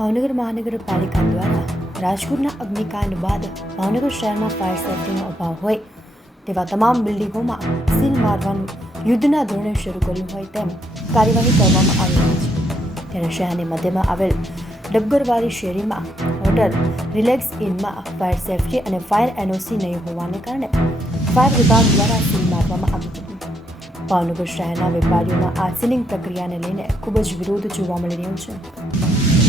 ભાવનગર મહાનગરપાલિકા દ્વારા રાજકોટના અગ્નિકાંડ બાદ ભાવનગર શહેરમાં ફાયર સેફ્ટીનો અભાવ હોય તેવા તમામ બિલ્ડિંગોમાં સીલ મારવાનું યુદ્ધના ધોરણે શરૂ કર્યું હોય તેમ કાર્યવાહી કરવામાં આવી રહી છે। ત્યારે શહેરની મધ્યમાં આવેલ ડબગરવારી શેરીમાં હોટલ રિલેક્સ ઇનમાં ફાયર સેફ્ટી અને ફાયર એનઓસી નહીં હોવાને કારણે ફાયર વિભાગ દ્વારા સીલ મારવામાં આવી હતી। ભાવનગર શહેરના વેપારીઓમાં આ સીલિંગ પ્રક્રિયાને લઈને ખૂબ જ વિરોધ જોવા મળી રહ્યો છે।